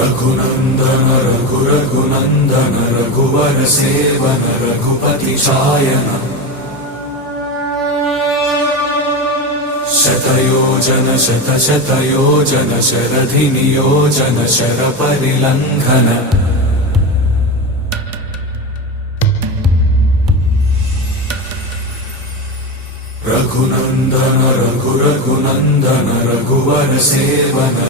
रघुनंदन रघुनंदन रघुवर seven Raghupati चायन शतयोजन शतशतयोजन शरधि नियोजन sir परिलंघन Raghunandan Raghunandan रघुवर seven